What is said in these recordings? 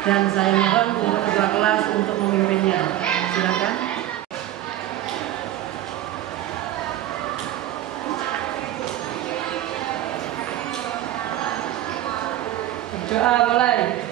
dan saya mohon untuk ketua kelas untuk memimpinnya. Silakan. Doa mulai.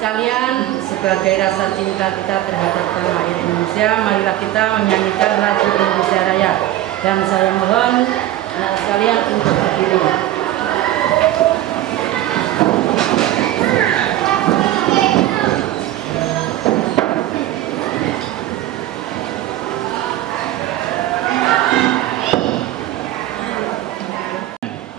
Sekalian, sebagai rasa cinta kita terhadap tanah air Indonesia, marilah kita menyanyikan lagu Indonesia Raya. Dan saya mohon anak sekalian untuk berdiri.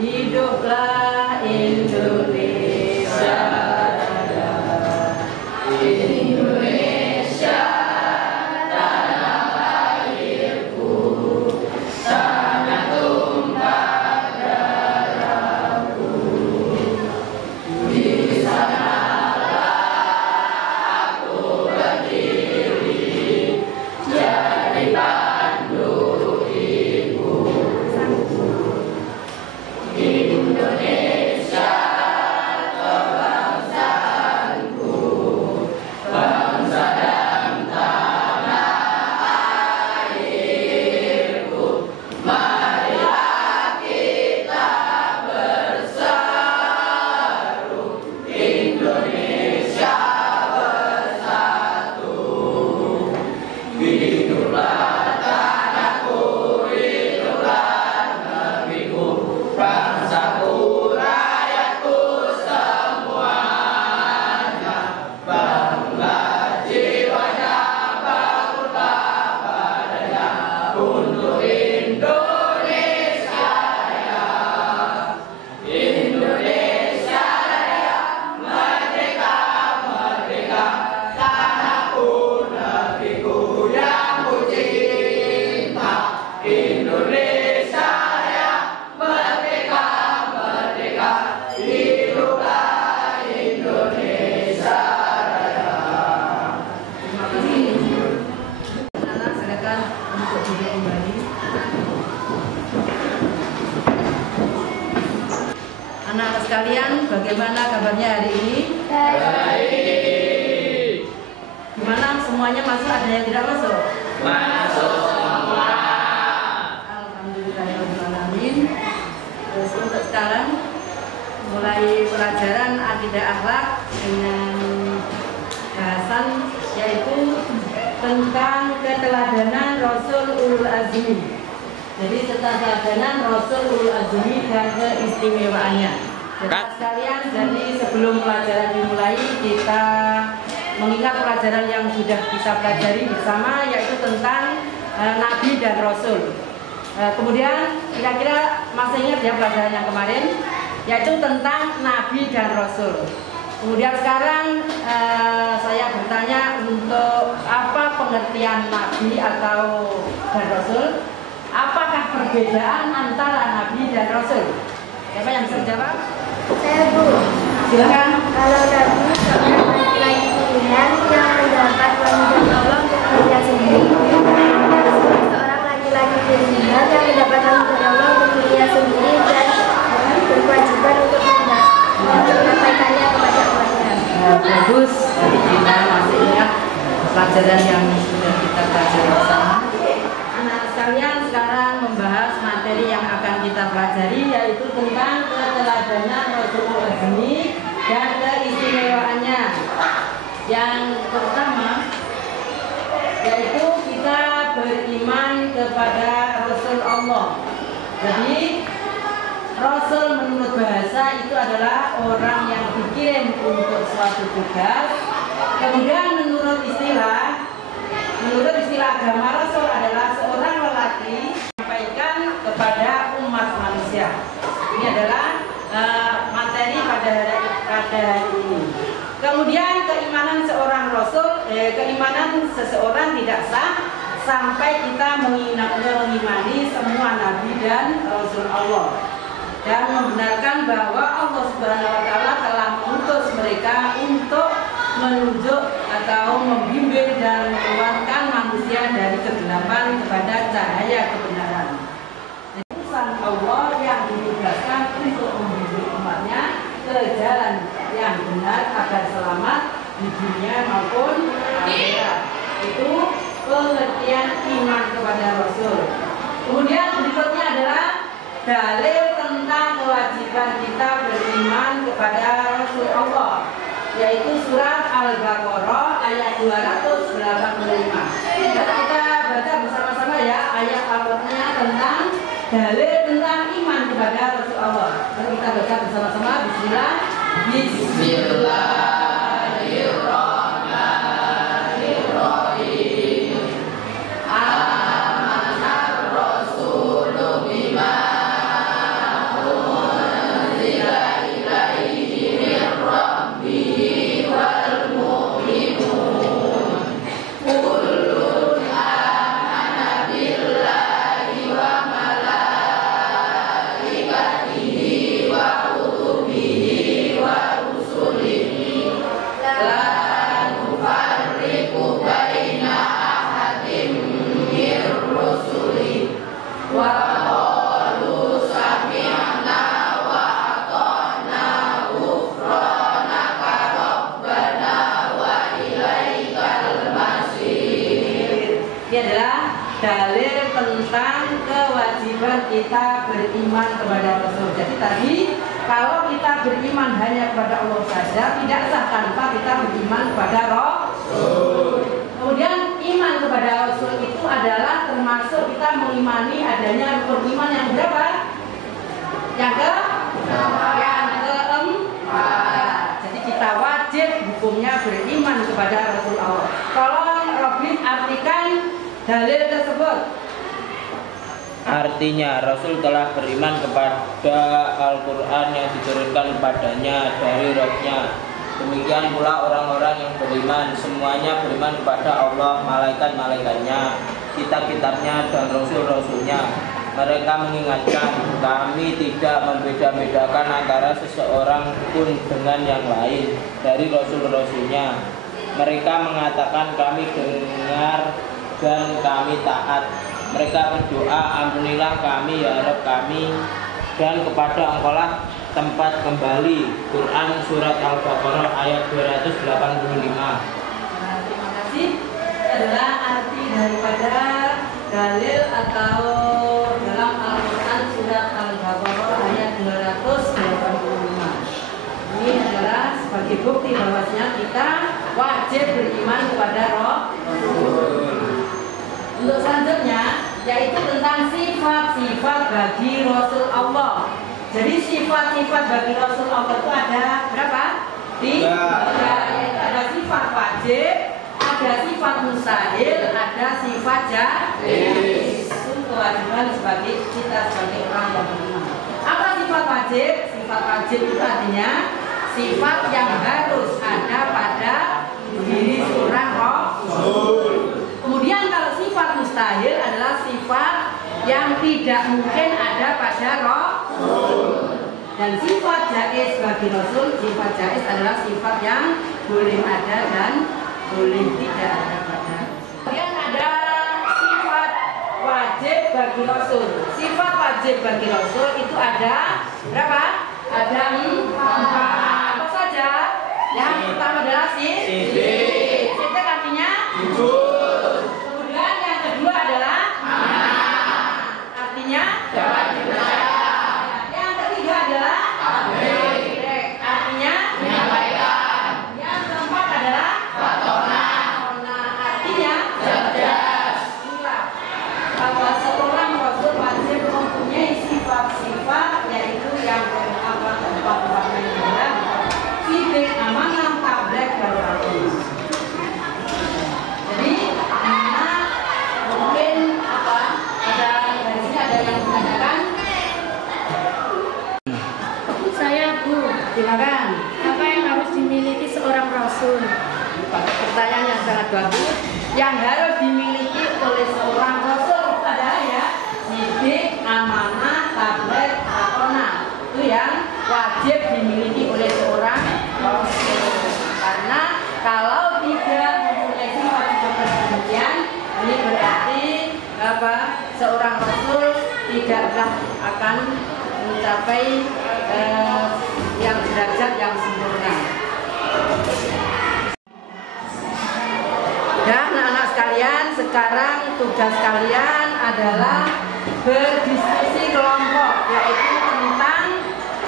Hiduplah Indonesia. Anak sekalian, bagaimana kabarnya hari ini? Baik. Gimana semuanya masuk? Ada yang tidak masuk? Masuk semua. Alhamdulillahirrahmanirrahim. Terus untuk sekarang mulai pelajaran akidah akhlak dengan bahasan yaitu tentang keteladanan Rasul Ulul Azmi. Jadi keteladanan Rasul Ulul Azmi dan keistimewaannya. Jadi sekalian, jadi sebelum pelajaran dimulai kita mengingat pelajaran yang sudah kita pelajari bersama, yaitu tentang Nabi dan Rasul. Kemudian kira-kira masih ingat ya pelajaran yang kemarin, yaitu tentang Nabi dan Rasul. Kemudian sekarang saya bertanya untuk apa pengertian Nabi atau dan Rasul? Apakah perbedaan antara Nabi dan Rasul? Siapa yang bisa jawab? Saya, Bu. Silakan. Kalau Nabi seorang laki-laki pilihan yang mendapat wahyu Allah untuk dirinya sendiri. Rasul seorang laki-laki pilihan yang mendapat wahyu Allah untuk dirinya sendiri dan berkewajiban untuk menyampaikannya kepada umatnya. Bagus. Jadi kita masih ingat pelajaran yang sudah kita pelajari bersama. Anak sekalian, sekarang membahas materi yang akan kita pelajari, yaitu tentang keteladanan Rasulullah dan keistimewaannya. Yang pertama, beriman kepada Rasul Allah. Jadi Rasul menurut bahasa itu adalah orang yang dikirim untuk suatu tugas. Kemudian menurut istilah agama, Rasul adalah seorang lelaki menyampaikan kepada umat manusia. Ini adalah materi pada hari ini. Kemudian keimanan seorang Rasul, keimanan seseorang tidak sah sampai kita mengimani semua nabi dan Rasul Allah dan membenarkan bahwa Allah Subhanahu wa Ta'ala telah mengutus mereka untuk menunjuk atau membimbing dan mengeluarkan manusia dari kegelapan kepada cahaya kebenaran. Utusan Allah yang ditugaskan untuk membimbing umatnya ke jalan yang benar agar selamat di dunia maupun akhirat. Itu pengertian iman kepada Rasul. Kemudian berikutnya adalah dalil tentang kewajiban kita beriman kepada Rasul Allah, yaitu surat Al-Baqarah ayat 285. Kita baca bersama-sama ya ayat awalnya tentang dalil tentang iman kepada Rasul Allah. Mari kita baca bersama-sama. Bismillah. Bismillahirrahmanirrahim. Amanar Rasulu bima unzila ilaihi min rabbihi wal mu'minun. Kullun amana billahi wa malaikatihi wa kutubihi wa rusulihi la nufarriqu baina ahadin min rusuli wa qalu sami'na wa ata'na ghufranaka rabbana wa ilaikal masir. Ini adalah dalil tentang kewajiban kita beriman kepada Rasul. Jadi tadi kalau kita beriman hanya kepada Allah saja tidak sah tanpa kita beriman kepada Rasul. Kemudian iman kepada Rasul itu adalah termasuk kita mengimani adanya rukun iman yang berapa? Yang keempat. Jadi kita wajib hukumnya beriman kepada Rasul Allah. Tolong Robin artikan dalil tersebut. Artinya Rasul telah beriman kepada Al-Quran yang diturunkan kepadanya dari Rabb-Nya. Demikian pula orang-orang yang beriman, semuanya beriman kepada Allah, malaikat-malaikatnya, kitab-kitabnya dan rasul-rasulnya. Mereka mengingatkan, kami tidak membeda-bedakan antara seseorang pun dengan yang lain dari rasul-rasulnya. Mereka mengatakan kami dengar dan kami taat. Mereka berdoa, ampunilah kami ya Rabb kami, dan kepada Engkaulah tempat kembali. Quran surat Al-Baqarah ayat 285. Terima kasih. Adalah arti daripada dalil atau dalam Al-Quran surat Al-Baqarah ayat 285. Ini adalah sebagai bukti bahwasanya kita wajib beriman kepada Rasul. Untuk selanjutnya yaitu tentang sifat-sifat bagi Rasul Allah. Jadi sifat-sifat bagi Rasul Allah itu ada berapa? Tiga. Yaitu ada sifat wajib, ada sifat mustahil, ada sifat jaiz. Itu kewajiban sebagai kita sebagai orang yang beriman. Apa sifat wajib? Sifat wajib itu artinya sifat yang harus ada pada diri seorang Rasul. Kemudian kalau sifat mustahil adalah sifat yang tidak mungkin ada pada Rasul. Dan sifat jaiz bagi Rasul, sifat jaiz adalah sifat yang boleh ada dan boleh tidak ada pada Rasul. Kemudian ada sifat wajib bagi Rasul. Sifat wajib bagi Rasul itu ada berapa? Ada 4. Apa saja? Yang pertama adalah sidik. Sidik artinya kemudian yang kedua adalah artinya dapat dipercaya. Yang ketiga adalah artinya menyampaikan. Yang keempat adalah artinya cerdas. yang harus dimiliki oleh seorang rasul adalah ya sidik, amanah, tabligh, makonah. Itu yang wajib dimiliki oleh seorang rasul. Karena kalau tidak mempunyai sifat-sifat demikian, ini berarti seorang rasul tidaklah akan mencapai yang derajat yang sempurna. Dan anak-anak sekalian, sekarang tugas kalian adalah berdiskusi kelompok, yaitu tentang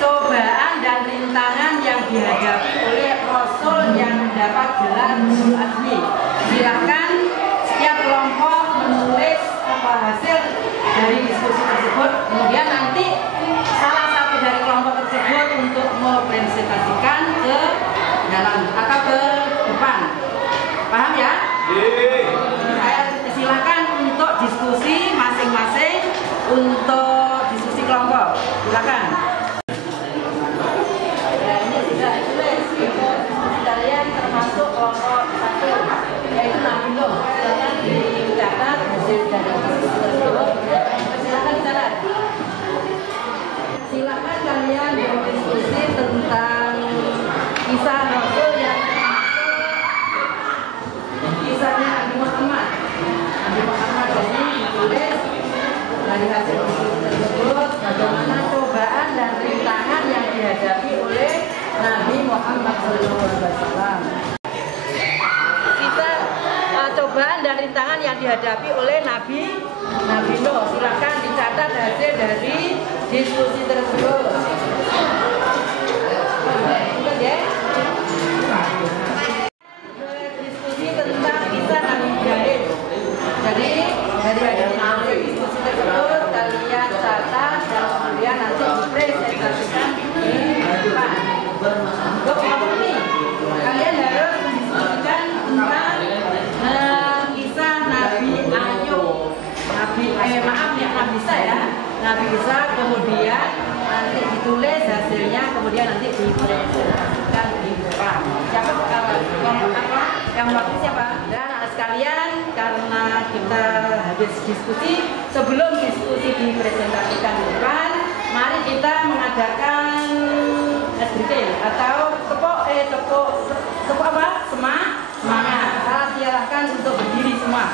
cobaan dan rintangan yang dihadapi oleh Rasul yang mendapat gelar Ulul Azmi. Silakan setiap kelompok menulis hasil dari diskusi tersebut. Kemudian nanti salah satu dari kelompok tersebut untuk mempresentasikan ke dalam atau ke depan. Paham ya? Saya silakan untuk diskusi masing-masing untuk diskusi kelompok. Silakan. Ya, ini sudah ditulis untuk kalian termasuk kelompok 1 yaitu Nabi Nuh. Silakan dicatat hasil dari diskusi tersebut. Silakan dicatat. Silakan kalian berdiskusi tentang kisah Rasul yang kisahnya Nabi Muhammad. Nabi Muhammad ini ditulis dari hasil diskusi tersebut bagaimana cobaan dan rintangan yang dihadapi oleh Nabi Muhammad SAW. Kita cobaan dan rintangan yang dihadapi oleh Nabi Nuh. Silakan dicatat hasil dari diskusi tersebut. Berdiskusi tentang kisah Nabi Ibrahim. Jadi dari hasil diskusi tersebut kalian catat dan kemudian nanti dipresentasikan di depan. Untuk kelompok ini kalian harus mendiskusikan tentang kisah Nabi Ayub, Nabi Isa ya, Nabi Isa. Kemudian nanti ditulis hasilnya, kemudian nanti dipresentasikan di depan. Siapa kelompok apa? Yang waktu siapa? Dan anak sekalian, karena kita habis diskusi, sebelum diskusi dipresentasikan di depan, mari kita mengadakan SBT atau tepuk apa? Semangat. Saya silakan untuk berdiri semua.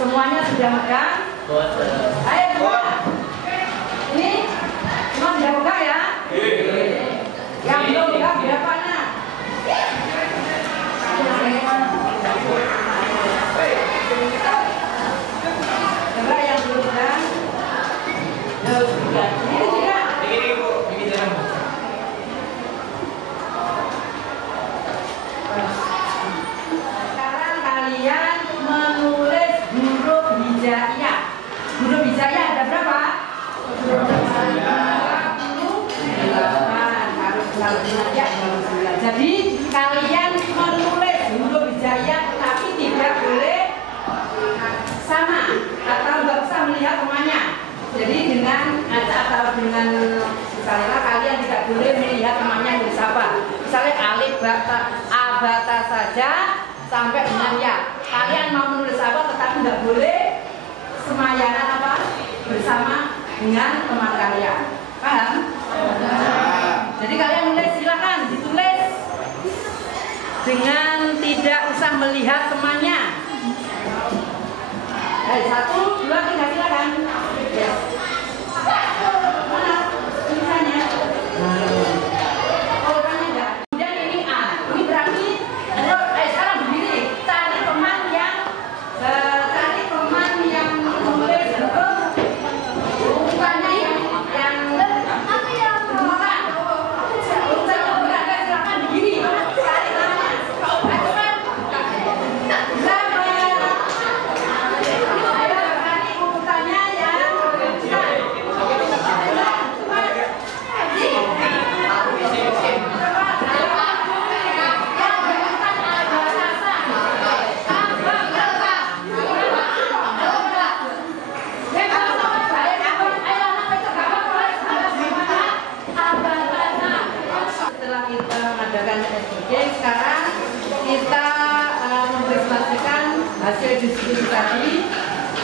Semuanya sudah megang? Ayo semua. Ini semua sudah megang ya? Yang belum megang berapa nak? Coba yang belum megang. Ini juga. Sekarang kalian menulis huruf hijaiyah. Huruf hijaiyah ada berapa? 29. Jadi kalian menulis huruf hijaiyah tapi tidak boleh sama atau nggak usah melihat temannya. Jadi dengan acak atau dengan misalnya kalian tidak boleh melihat temannya nulis apa. Misalnya alif bata saja sampai dengan ya. Kalian mau menulis apa tetapi nggak boleh semayanan apa bersama dengan teman kalian. Paham? Jadi kalian nulis silakan ditulis dengan tidak usah melihat temannya. 1, 2, 3 silakan. Ya. Mana tulisannya? Orangnya enggak. Kemudian ini A. Ini berarti sekarang begini. Cari teman yang menulis bukannya yang beneran. Urusannya beneran kan silakan begini. Cari temannya. Ayo kan. mendapatkan SPG. Sekarang kita mempresentasikan hasil diskusi tadi.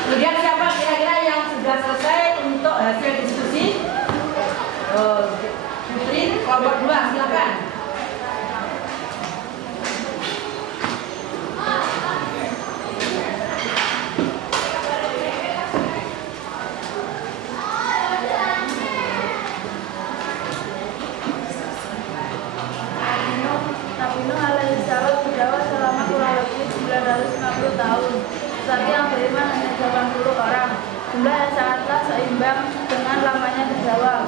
Kemudian siapa kira-kira yang sudah selesai untuk hasil diskusi? Putri, kelompok 2, silakan. Nabi Nuh alaihissalam berdakwah selama kurang lebih 950 tahun. Tetapi yang beriman hanya 80 orang. Jumlah yang sangatlah seimbang dengan lamanya berdakwah.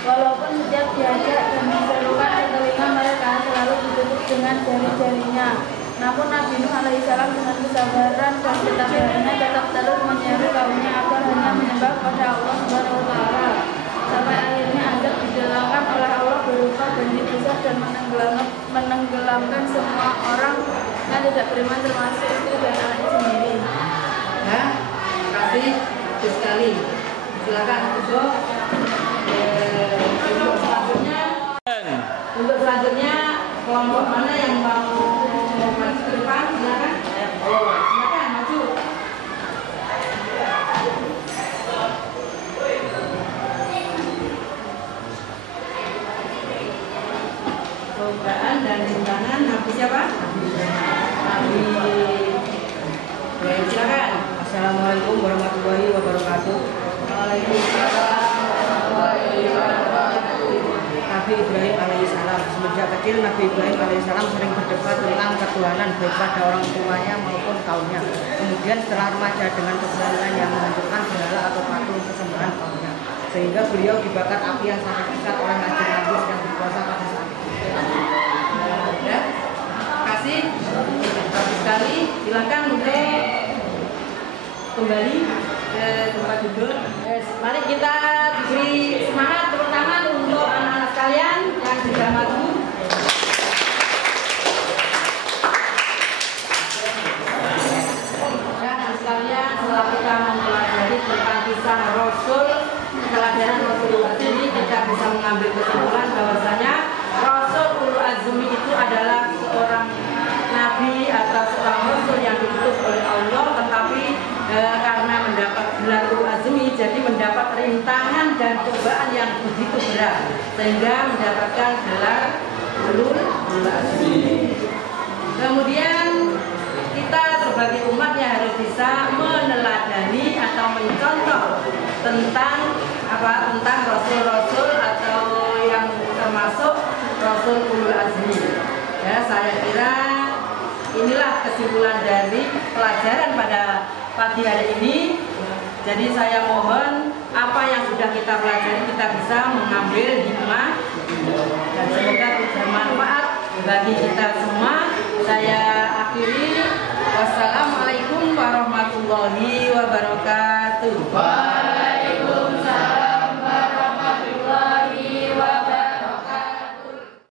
Walaupun setiap diajak dan diserukan ke telinga mereka selalu ditutup dengan jari-jarinya. Namun Nabi Nuh alaihissalam dengan kesabaran dan ketabahannya tetap terus menyeru kaumnya agar hanya menyembah kepada Allah Subhanahu wa Ta'ala. Sampai akhirnya azab ditenggelamkan oleh Allah berupa banjir besar dan menenggelamkan semua orang yang tidak beriman termasuk istri dan anaknya sendiri. Ya, terima kasih sekali. Silakan untuk selanjutnya kelompok mana yang mau maju ke depan? Silakan. Silakan maju. Pembukaan dan rintangan Nabi siapa? Nabi. Baik, silakan. Assalamualaikum warahmatullahi wabarakatuh. Waalaikumsalam warahmatullahi wabarakatuh. Nabi Ibrahim alaihissalam. Semenjak kecil Nabi Ibrahim alaihissalam sering berdebat tentang ketuhanan baik pada orang tuanya maupun kaumnya. Kemudian setelah remaja dengan keberanian yang menghancurkan berhala atau patung sesembahan kaumnya, sehingga beliau dibakar api yang sangat dekat oleh Nabi Nabi yang berkuasa pada saat itu. Ya, terima kasih. Bagus sekali. Silakan untuk kembali ke tempat duduk. Mari kita beri semangat terutama untuk anak-anak sekalian yang sudah maju. Anak sekalian, setelah kita mempelajari tentang kisah Rasul, teladan Rasulullah ini, kita bisa mengambil kesimpulan bahwasanya Rasul Ulul Azmi itu adalah seorang nabi atau seorang rasul yang diutus oleh Allah, tetapi karena mendapat gelar Ulul Azmi, jadi mendapat rintangan dan cobaan yang begitu berat, sehingga mendapatkan gelar Ulul Azmi. Kemudian kita sebagai umatnya harus bisa meneladani atau mencontoh tentang tentang rasul-rasul atau yang termasuk Rasul Ulul Azmi. Ya, saya kira inilah kesimpulan dari pelajaran pada pagi hari ini. Jadi saya mohon apa yang sudah kita pelajari kita bisa mengambil hikmah dan semoga bermanfaat bagi kita semua.